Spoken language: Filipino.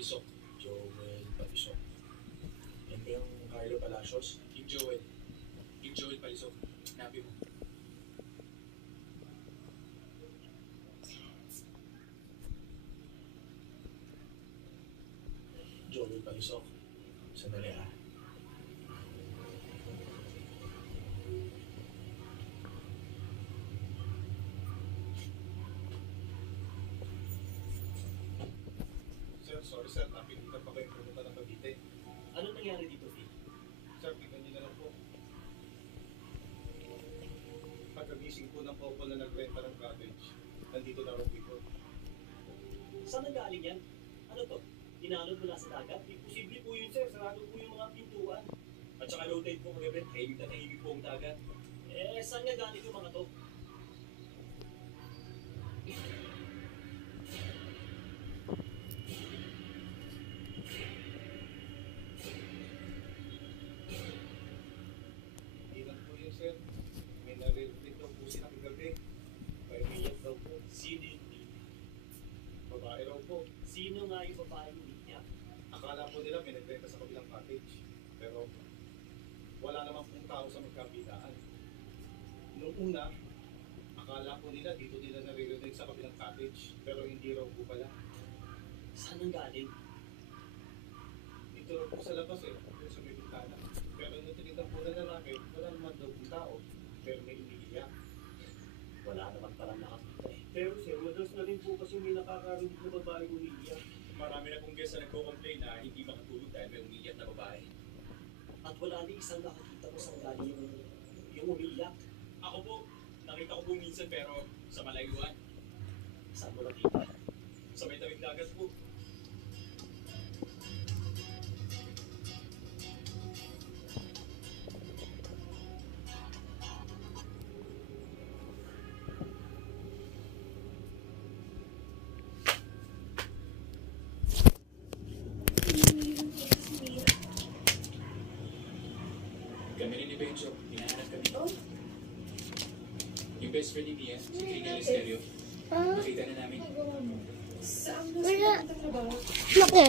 Palisok. Joel Palisok. Yan ba yung Carlo Palacios? Yung Joel. Yung Joel Palisok. Nabi mo. Joel Palisok. Sandali ah. Sorry sir, napilitan pa kayo pumunta ng Cavite. Ano nangyari dito, Phil? Sir, tingnan niyo na lang po. Pagkagising po ng couple na nagrenta ng cottage, nandito na raw po. Saan nanggaling yan? Ano to? Inalod mula sa dagat? Imposible po yun, sir. Sarado po yung mga pintuan. At saka low tide po kagabi. Tahimik na tahimik po ang dagat. Saan nga galing yung mga to? Hindi lang po yun sir. May narinig daw po sila kagabi. May umiyak daw po. Sino yung Babae raw po. Sino nga yung babae yung niya? Akala po nila may nagrenta sa kabilang cottage. Pero wala naman pong tao sa magkabilaan. Noong una, akala po nila dito nila naririnig sa kabilang cottage. Pero hindi raw po pala. Saan ang galing? Dito raw po sa labas doon sa may bintana. Pero nung tinignan po na lalaki, wala naman daw pong tao. Pero may umiiyak. Wala naman palang nakakita eh. Pero sir, madalas na rin po kasi may nakakarinig na babae umiiyak. Marami na pong guest na nagko-complain na hindi makatulog dahil may umiiyak na babae. At wala ni isang nakakita ko sa galing yung umiiyak. Ako po, nakita ko po minsan pero sa malayuan. Saan mo nakita? Sa may tawid dagat po. Kami rin ni Benjo, hinahanap kami. Yung best friend ni Mia, si Trinidad Esterio, nakita na namin. Wala. Bakit?